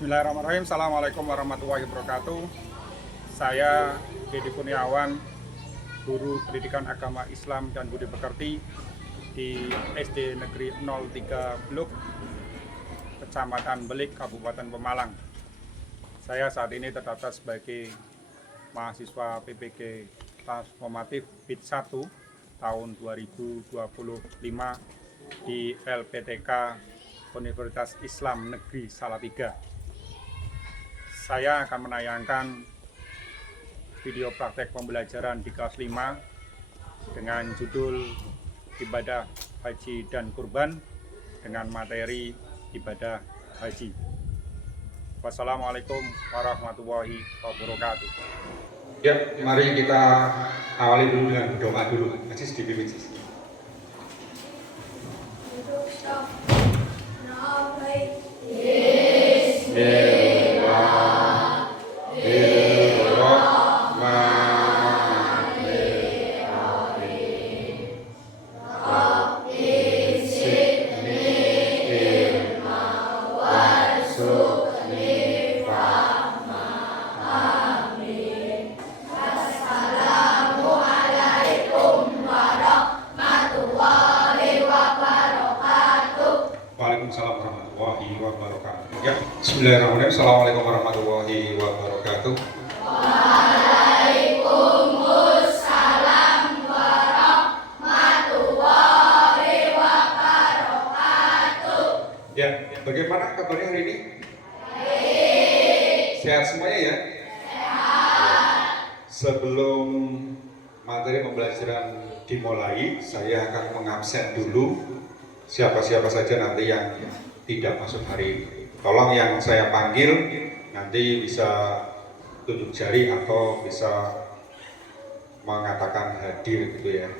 Bismillahirrahmanirrahim. Assalamualaikum warahmatullahi wabarakatuh. Saya Dedi Kurniawan, guru pendidikan agama Islam dan budi pekerti di SD Negeri 03 Blok, Kecamatan Belik, Kabupaten Pemalang. Saya saat ini terdaftar sebagai mahasiswa PPG Transformatif BID 1 tahun 2025 di LPTK Universitas Islam Negeri Salatiga. Saya akan menayangkan video praktek pembelajaran di kelas 5 dengan judul Ibadah Haji dan Kurban dengan materi ibadah haji. Wassalamualaikum warahmatullahi wabarakatuh. Ya, mari kita awali dulu dengan berdoa dulu. Aziz dipimpin. Waalaikumsalam warahmatullahi wabarakatuh. Ya, Bismillahirrahmanirrahim. Assalamualaikum warahmatullahi wabarakatuh. Waalaikumsalam warahmatullahi wabarakatuh. Ya, bagaimana kabarnya hari ini? Baik. Sehat semuanya ya? Sehat. Sebelum materi pembelajaran dimulai, saya akan mengabsen dulu siapa-siapa saja nanti yang tidak masuk hari ini. Tolong yang saya panggil nanti bisa tunjuk jari atau bisa mengatakan hadir gitu ya.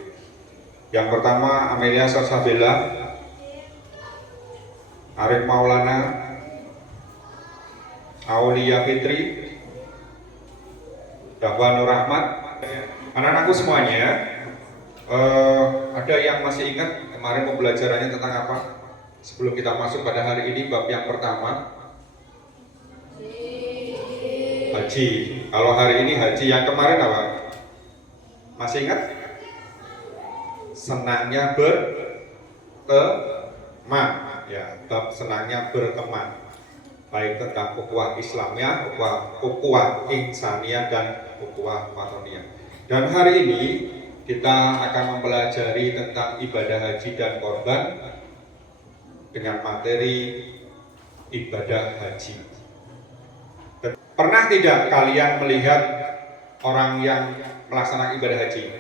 Yang pertama Amelia Salsabella, Arif Maulana, Aulia Fitri, Dahwa Nur Rahmat. Anak-anakku semuanya, ada yang masih ingat kemarin pembelajarannya tentang apa? Sebelum kita masuk pada hari ini, bab yang pertama haji. Kalau hari ini haji, yang kemarin apa? Masih ingat? Senangnya berteman. Ya, bab senangnya berteman. Baik tentang ukhuwah Islamnya, ukhuwah Insaniyah dan ukhuwah Watoniyah. Dan hari ini kita akan mempelajari tentang ibadah haji dan korban dengan materi ibadah haji. Pernah tidak kalian melihat orang yang melaksanakan ibadah haji?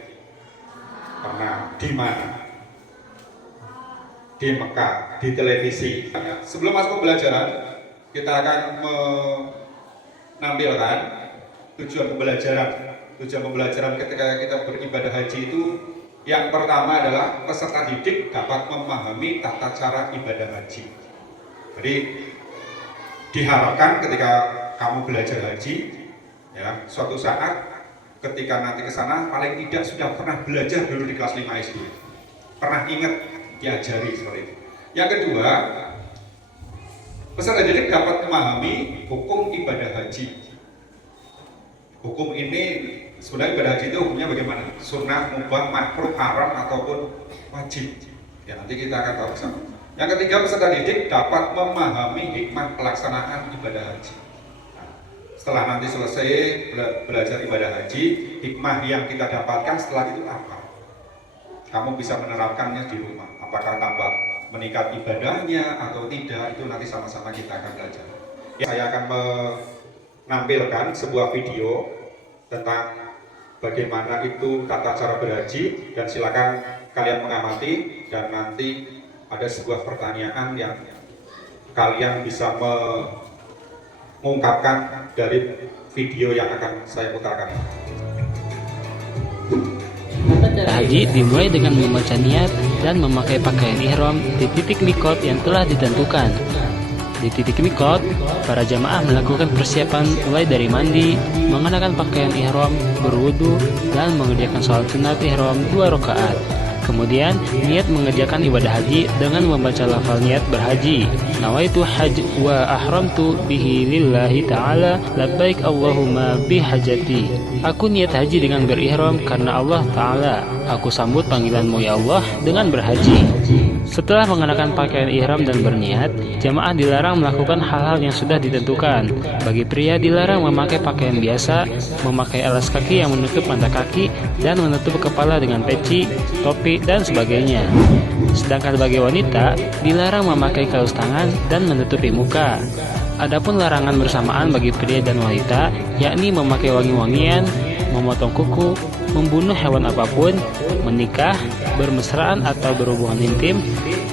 Pernah. Di mana? Di Mekah, di televisi. Sebelum masuk pembelajaran, kita akan menampilkan tujuan pembelajaran. Tujuan pembelajaran ketika kita beribadah haji itu yang pertama adalah peserta didik dapat memahami tata cara ibadah haji. Jadi diharapkan ketika kamu belajar haji, ya, suatu saat ketika nanti ke sana paling tidak sudah pernah belajar dulu di kelas 5 SD. Pernah ingat diajari seperti itu. Yang kedua, peserta didik dapat memahami hukum ibadah haji. Hukum ini sebenarnya ibadah haji itu hukumnya bagaimana? Sunnah, mubah, makruh, haram ataupun wajib. Ya, nanti kita akan tahu bersama. Yang ketiga, peserta didik dapat memahami hikmah pelaksanaan ibadah haji. Nah, setelah nanti selesai belajar ibadah haji, hikmah yang kita dapatkan setelah itu apa? Kamu bisa menerapkannya di rumah. Apakah tambah meningkat ibadahnya atau tidak? Itu nanti sama-sama kita akan belajar. Ya, saya akan menampilkan sebuah video tentang bagaimana itu tata cara berhaji, dan silakan kalian mengamati, dan nanti ada sebuah pertanyaan yang kalian bisa mengungkapkan dari video yang akan saya putarkan. Haji dimulai dengan membaca niat dan memakai pakaian ihram di titik mikot yang telah ditentukan. Di titik mikot, para jamaah melakukan persiapan mulai dari mandi, mengenakan pakaian ihram, berwudu, dan mengerjakan sholat sunat ihram 2 rakaat. Kemudian, niat mengerjakan ibadah haji dengan membaca lafal niat berhaji. Nawaitu hajj wa ahramtu bihi lillahi ta'ala labbaik Allahumma bihajati. Aku niat haji dengan berihram karena Allah Ta'ala. Aku sambut panggilanmu ya Allah dengan berhaji. Setelah mengenakan pakaian ihram dan berniat, jamaah dilarang melakukan hal-hal yang sudah ditentukan. Bagi pria dilarang memakai pakaian biasa, memakai alas kaki yang menutup mata kaki, dan menutup kepala dengan peci, topi, dan sebagainya. Sedangkan bagi wanita, dilarang memakai kaos tangan dan menutupi muka. Adapun larangan bersamaan bagi pria dan wanita, yakni memakai wangi-wangian, memotong kuku, membunuh hewan apapun, menikah, bermesraan atau berhubungan intim,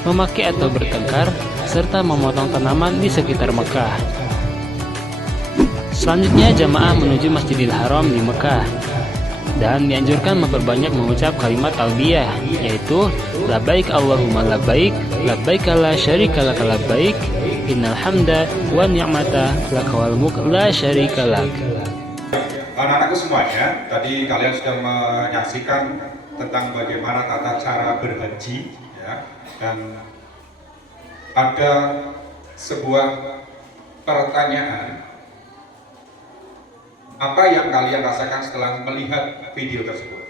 memaki atau bertengkar, serta memotong tanaman di sekitar Mekah. Selanjutnya jamaah menuju Masjidil Haram di Mekah dan dianjurkan memperbanyak mengucap kalimat talbiyah, yaitu labbaik Allahumma labbaik, labbaik la syarika lak labbaik, innal hamda wa ni'mata lak wal mulk la syarika lak. Anak-anakku semuanya, tadi kalian sudah menyaksikan tentang bagaimana tata cara berhaji, ya, dan ada sebuah pertanyaan. Apa yang kalian rasakan setelah melihat video tersebut?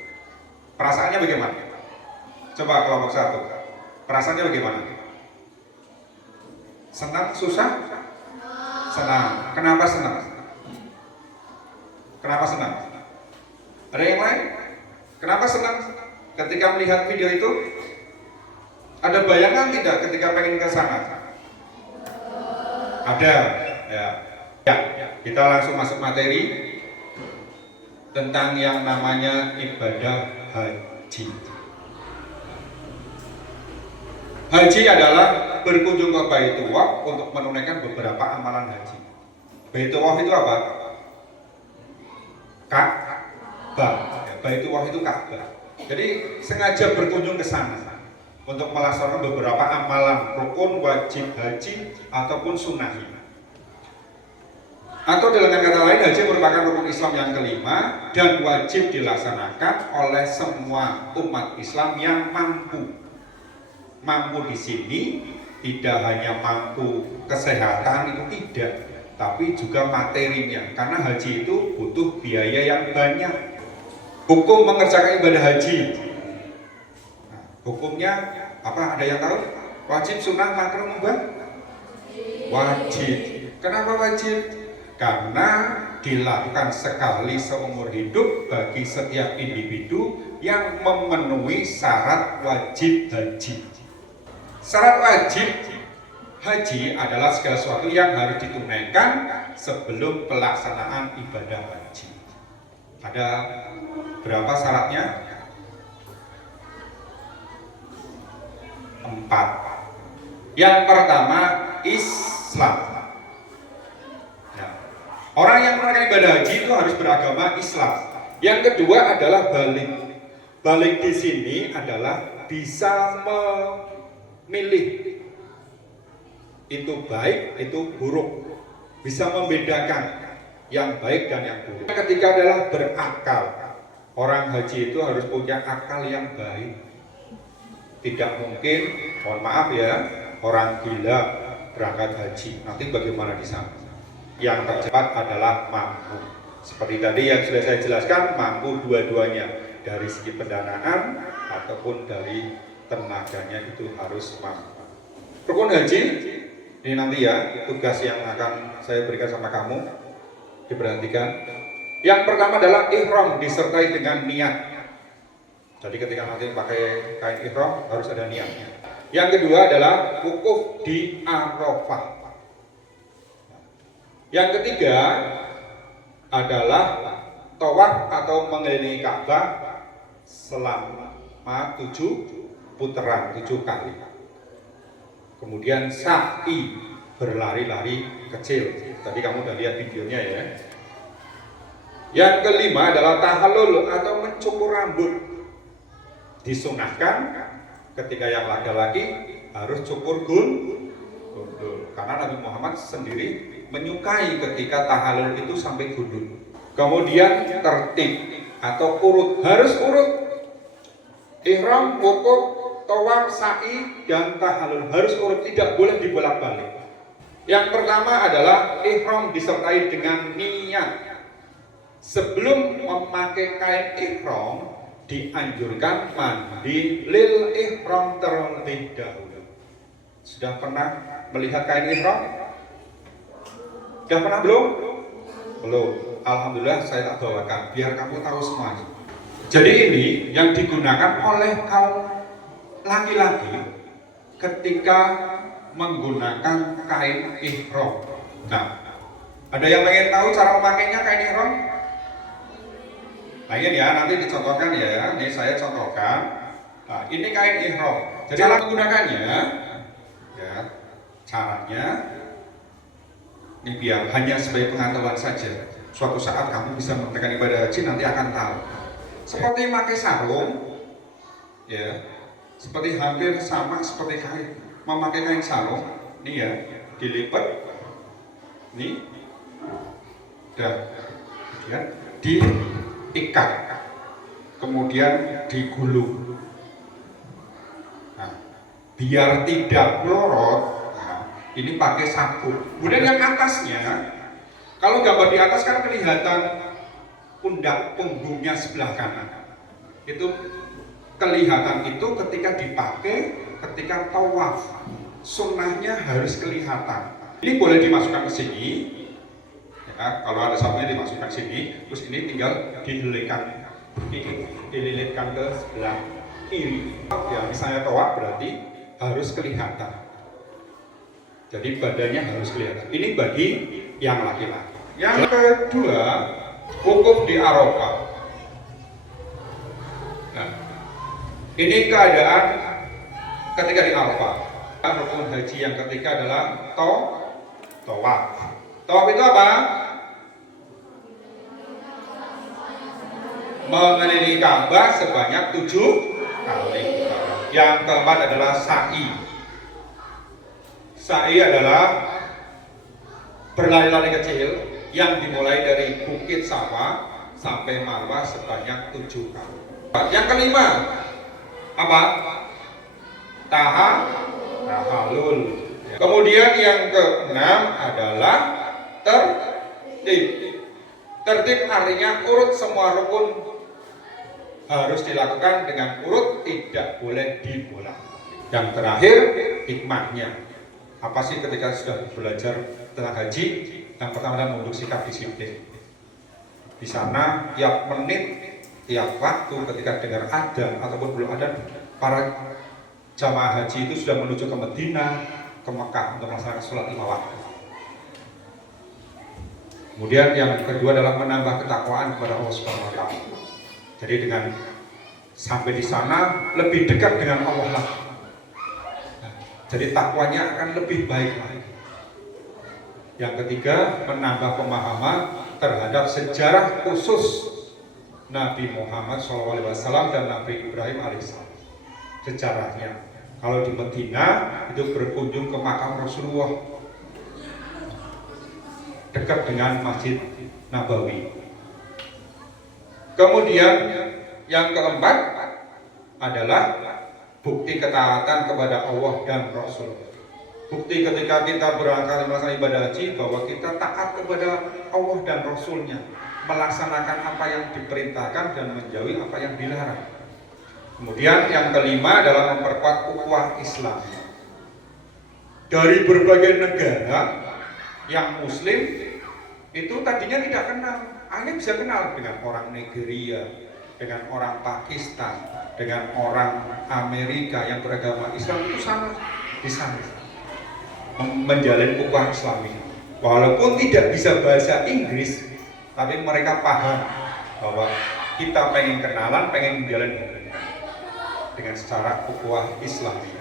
Perasaannya bagaimana? Coba kelompok satu. Perasaannya bagaimana? Senang, susah? Senang. Kenapa senang? Kenapa senang? Ada yang lain? Kenapa senang ketika melihat video itu? Ada bayangan tidak ketika pengen ke sana? Ada. Ya. Kita langsung masuk materi tentang yang namanya ibadah haji. Haji adalah berkunjung ke Baitullah untuk menunaikan beberapa amalan haji. Baitullah itu apa? Ka'bah. Baitullah itu Ka'bah. Jadi sengaja berkunjung ke sana untuk melaksanakan beberapa amalan rukun, wajib haji ataupun sunnah. Atau dengan kata lain, haji merupakan rukun Islam yang kelima dan wajib dilaksanakan oleh semua umat Islam yang mampu. Mampu di sini tidak hanya mampu kesehatan, itu tidak, tapi juga materinya, karena haji itu butuh biaya yang banyak. Hukum mengerjakan ibadah haji, nah, hukumnya apa? Ada yang tahu? Wajib, sunnah, makruh, mubah? Wajib. Kenapa wajib? Karena dilakukan sekali seumur hidup bagi setiap individu yang memenuhi syarat wajib haji. Syarat wajib haji adalah segala sesuatu yang harus ditunaikan sebelum pelaksanaan ibadah haji. Ada berapa syaratnya? 4. Yang pertama, Islam. Orang yang menunaikan ibadah haji itu harus beragama Islam. Yang kedua adalah balik. Balik di sini adalah bisa memilih itu baik, itu buruk. Bisa membedakan yang baik dan yang buruk. Yang ketiga adalah berakal. Orang haji itu harus punya akal yang baik. Tidak mungkin, mohon maaf ya, orang gila berangkat haji. Nanti bagaimana di sana? Yang tercepat adalah mampu. Seperti tadi yang sudah saya jelaskan, mampu dua-duanya, dari segi pendanaan ataupun dari tenaganya itu harus mampu. Rukun haji ini nanti ya, tugas yang akan saya berikan sama kamu, diperhatikan. Yang pertama adalah ihram disertai dengan niat. Jadi ketika nanti pakai kain ihram harus ada niatnya. Yang kedua adalah wukuf di Arafah. Yang ketiga adalah tawaf atau mengelilingi Ka'bah selama 7 putaran, 7 kali. Kemudian sa'i, berlari-lari kecil. Tadi kamu udah lihat videonya ya. Yang kelima adalah tahallul atau mencukur rambut. Disunahkan ketika yang laki-laki harus cukur gundul. Karena Nabi Muhammad sendiri menyukai ketika tahallul itu sampai gundul. Kemudian tertib atau urut, harus urut. Ihram, wukuf, tawaf, sa'i, dan tahallul harus urut, tidak boleh dibolak-balik. Yang pertama adalah ihram disertai dengan niat. Sebelum memakai kain ihram dianjurkan mandi lil ihram terlebih dahulu. Sudah pernah melihat kain ihram? Sudah pernah belum? Belum. Alhamdulillah saya tak bawakan biar kamu tahu semuanya. Jadi ini yang digunakan oleh kaum laki-laki ketika menggunakan kain ihram. Nah, ada yang pengen tahu cara memakainya kain ihram? Nah ini ya, nanti dicontohkan ya. Ini saya contohkan. Nah, ini kain ihram. Jadi cara menggunakannya, ya, caranya ini biar hanya sebagai pengetahuan saja. Suatu saat kamu bisa melakukan ibadah haji nanti akan tahu. Seperti memakai sarung, ya, seperti hampir sama seperti kain. Memakai kain sarung, ini ya, dilipat, ini, dan kemudian diikat, kemudian digulung. Nah, biar tidak melorot, nah, ini pakai sabuk. Kemudian yang atasnya, kalau gambar di atas kan kelihatan pundak punggungnya sebelah kanan. Itu kelihatan itu ketika dipakai ketika tawaf. Sunnahnya harus kelihatan. Ini boleh dimasukkan ke sini. Ya, kalau ada sabuknya dimasukkan sini, terus ini tinggal dililitkan ke sebelah kiri. Ya, misalnya tawaf berarti harus kelihatan. Jadi badannya harus kelihatan. Ini bagi yang laki-laki. Yang kedua, wukuf di Arafah. Nah, ini keadaan ketika di Arafah. Rukun haji yang ketiga adalah tawaf. Tawaf itu apa? Mengelilingi Ka'bah sebanyak 7 kali. Yang keempat adalah sa'i. Sa'i adalah berlari-lari kecil yang dimulai dari Bukit Safa sampai Marwah sebanyak 7 kali. Yang kelima apa? Tahallul. Kemudian yang keenam adalah tertib. Tertib artinya urut, semua rukun harus dilakukan dengan urut, tidak boleh dibolak. Yang terakhir, hikmahnya. Apa sih ketika sudah belajar tentang haji? Yang pertama adalah membentuk sikap disiplin. Di sana tiap menit, tiap waktu ketika dengar adzan ataupun belum ada, para jamaah haji itu sudah menuju ke Madinah, ke Mekah untuk melaksanakan sholat 5 waktu. Kemudian yang kedua adalah menambah ketakwaan kepada Allah Subhanahu wa Ta'ala. Jadi dengan sampai di sana lebih dekat dengan Allah lah. Jadi takwanya akan lebih baik lagi. Yang ketiga, menambah pemahaman terhadap sejarah khusus Nabi Muhammad SAW dan Nabi Ibrahim AS. Sejarahnya, kalau di Madinah itu berkunjung ke makam Rasulullah, dekat dengan Masjid Nabawi. Kemudian yang keempat adalah bukti ketaatan kepada Allah dan Rasul. Bukti ketika kita berangkat melaksanakan ibadah haji bahwa kita taat kepada Allah dan Rasulnya, melaksanakan apa yang diperintahkan dan menjauhi apa yang dilarang. Kemudian yang kelima adalah memperkuat ukhuwah Islam. Dari berbagai negara yang Muslim itu tadinya tidak kenal, akhirnya bisa kenal dengan orang Nigeria, dengan orang Pakistan, dengan orang Amerika yang beragama Islam, itu sama di sana menjalin ukhuwah Islami. Walaupun tidak bisa bahasa Inggris, tapi mereka paham bahwa kita pengen kenalan, pengen menjalin hubungan dengan secara ukhuwah Islami.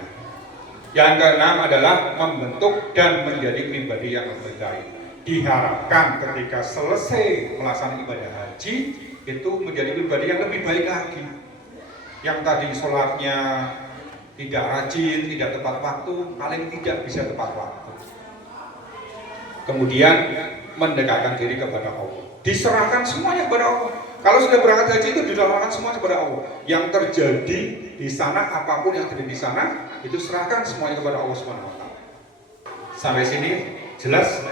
Yang keenam adalah membentuk dan menjadi pribadi yang lebih baik. Diharapkan ketika selesai melaksanakan ibadah haji itu menjadi pribadi yang lebih baik lagi. Yang tadi sholatnya tidak rajin, tidak tepat waktu, paling tidak bisa tepat waktu. Kemudian mendekatkan diri kepada Allah. Diserahkan semuanya kepada Allah. Kalau sudah berangkat haji itu diserahkan semua kepada Allah. Yang terjadi di sana, apapun yang terjadi di sana, itu serahkan semuanya kepada Allah Subhanahu wa taala. Sampai sini jelas?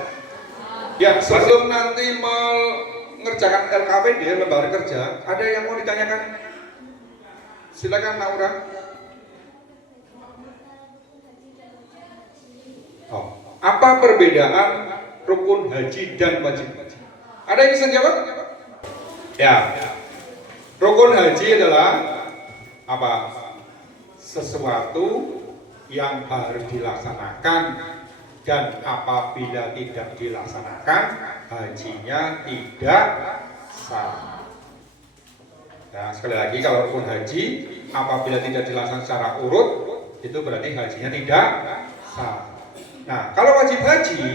Ya, sebelum nanti mengerjakan LKPD, lembaga kerja, ada yang mau ditanyakan? Silakan Naura. Oh, apa perbedaan rukun haji dan wajib haji? Ada yang bisa jawab? Ya, rukun haji adalah apa? Sesuatu yang harus dilaksanakan dan apabila tidak dilaksanakan, hajinya tidak sah. Nah, sekali lagi, kalau rukun haji apabila tidak dilaksanakan secara urut, itu berarti hajinya tidak sah. Nah, kalau wajib haji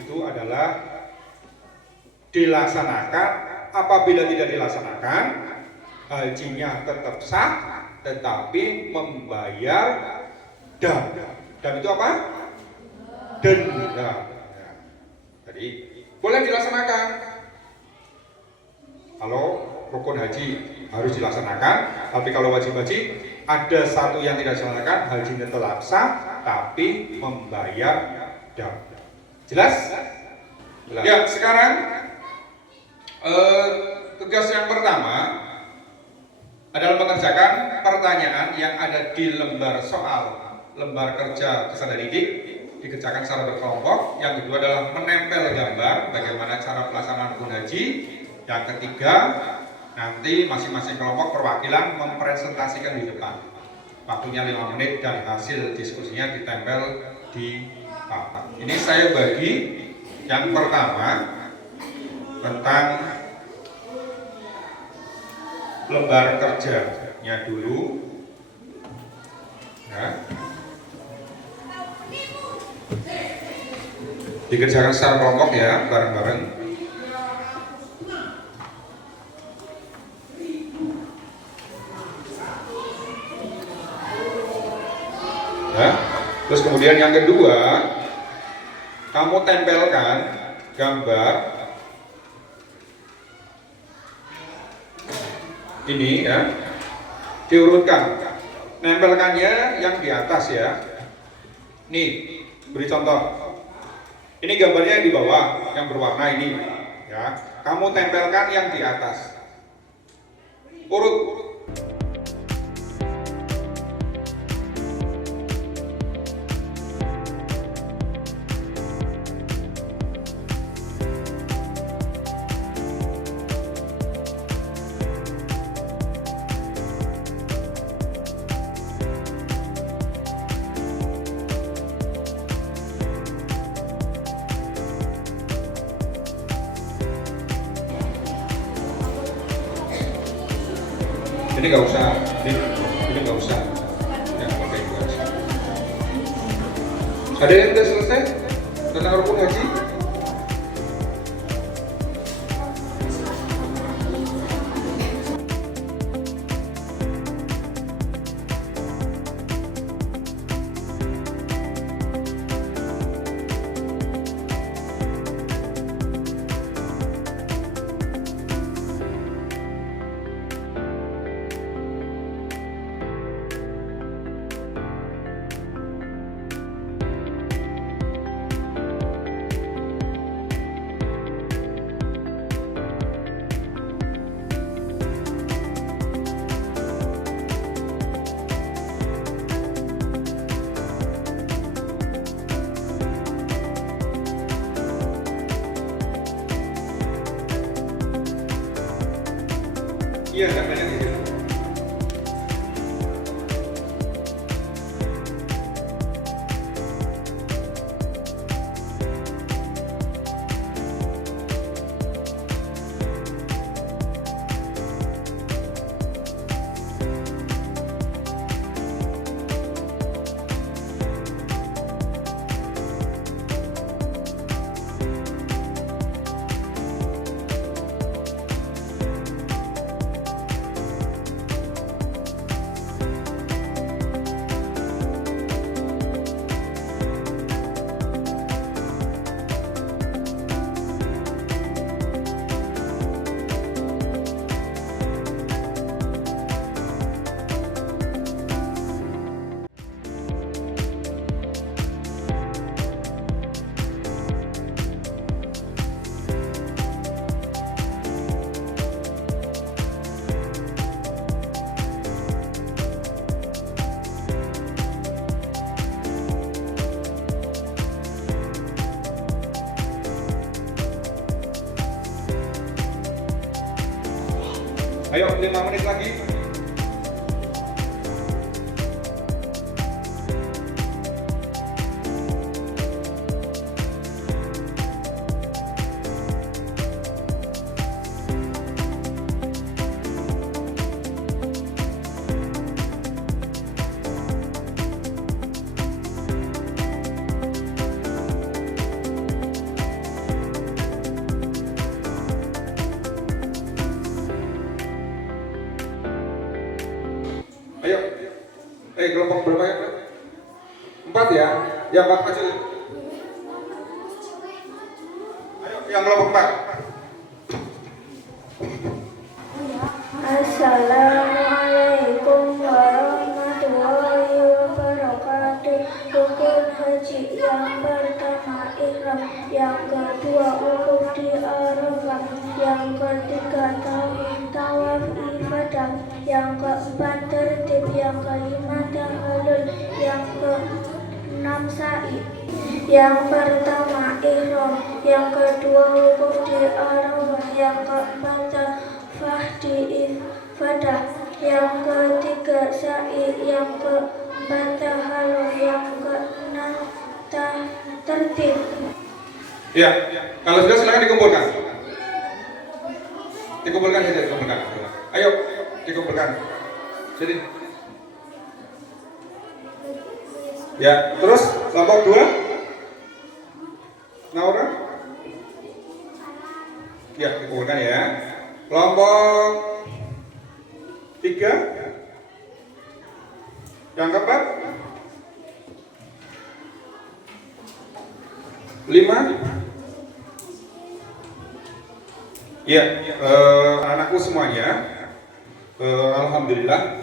itu adalah dilaksanakan, apabila tidak dilaksanakan, hajinya tetap sah, tetapi membayar dam itu apa? Denda. Jadi boleh dilaksanakan. Kalau rukun haji harus dilaksanakan, tapi kalau wajib haji ada satu yang tidak dilaksanakan, hajinya tetap sah, tapi membayar dam. Jelas? Ya, sekarang tugas yang pertama adalah mengerjakan pertanyaan yang ada di lembar soal, lembar kerja peserta didik, dikerjakan secara berkelompok. Yang kedua adalah menempel gambar bagaimana cara pelaksanaan rukun haji. Yang ketiga, nanti masing-masing kelompok perwakilan mempresentasikan di depan. Waktunya 5 menit dan hasil diskusinya ditempel di papan. Ini saya bagi yang pertama tentang lembar kerjanya dulu. Ya. Dikerjakan secara kelompok ya, bareng-bareng. Ya. Terus kemudian yang kedua, kamu tempelkan gambar ini ya, diurutkan, nempelkannya yang di atas ya. Nih, beri contoh. Ini gambarnya yang di bawah, yang berwarna ini ya. Kamu tempelkan yang di atas. Urut. Ini nggak usah, ini nggak usah. Ya, oke, nggak usah. Ada yang sudah selesai tentang rukun haji? Iya, katanya gitu. Ayo 5 menit lagi. Ayo, kelompok berapa ya? 4 ya? Yang 4 maju. Ayo, yang kelompok 4. Assalamualaikum warahmatullahi wabarakatuh. Rukun haji yang pertama ihram, yang kedua wukuf di Arafah, yang ketiga tawaf ibadah, yang keempat tertib, yang kelima tahallul, yang keenam sa'i. Yang pertama ihram, yang kedua wukuf di Arafah, yang keempat tawaf di ibadah, yang ketiga sa'i, yang keempat tahallul, yang keenam tertib. Ya, kalau sudah silakan dikumpulkan. Dikumpulkan saja, dikumpulkan. Ayo, dikumpulkan. Jadi. Ya, terus kelompok 2. Naura? Ya, dikumpulkan ya. Kelompok 3. Yang keempat? 5. Ya, anakku semuanya, alhamdulillah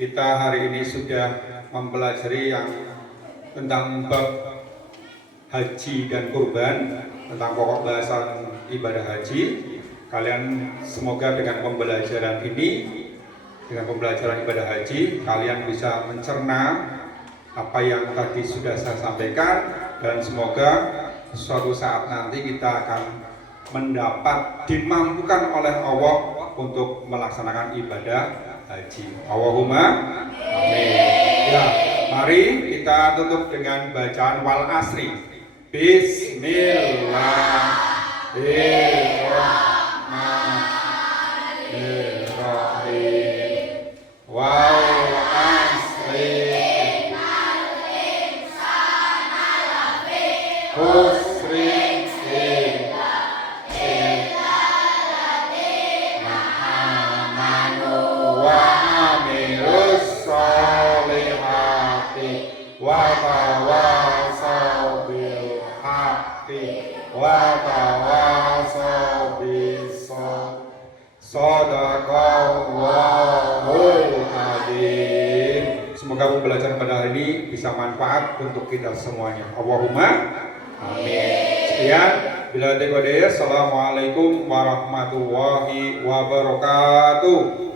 kita hari ini sudah mempelajari yang tentang bab haji dan kurban, tentang pokok bahasan ibadah haji. Kalian semoga dengan pembelajaran ini, dengan pembelajaran ibadah haji, kalian bisa mencerna apa yang tadi sudah saya sampaikan, dan semoga suatu saat nanti kita akan mendapat, dimampukan oleh Allah untuk melaksanakan ibadah haji. Allahumma amin. Ya, mari kita tutup dengan bacaan wal asri. Bismillahirrahmanirrahim. Wal asri. Watawasau bil haqqi watawasau bis-sabr. Shadaqallahul adzim. Semoga pembelajaran pada hari ini bisa manfaat untuk kita semuanya. Allahumma amin. Sekian, bila Assalamualaikum warahmatullahi wabarakatuh.